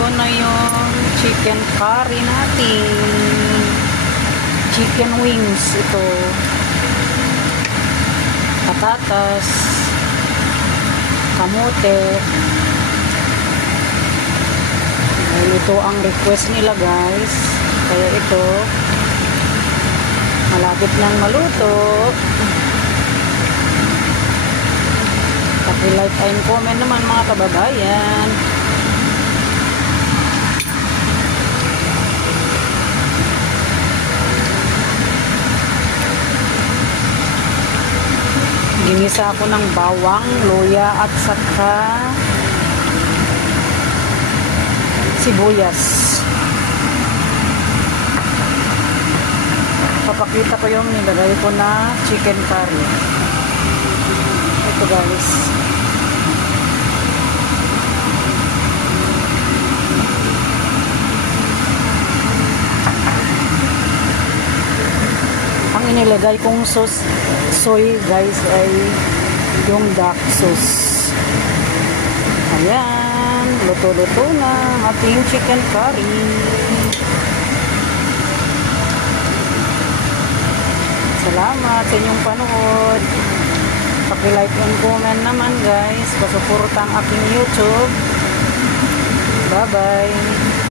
Ito na yung chicken curry natin. Chicken wings ito. Patatas. Kamote. Ito ang request nila guys. Kaya ito malapit nang maluto. Paki-like and comment naman mga kababayan. Ginisa ako ng bawang, luya at saka sibuyas. Papakita ko yung nilagay ko na chicken curry. Ito guys. Ang inilagay kong soy guys ay yung duck sauce. Ayan, luto-luto na ating chicken curry. Salamat sa inyong panood. Paki-like and comment naman guys. Pasuporta ang aking YouTube. Bye-bye.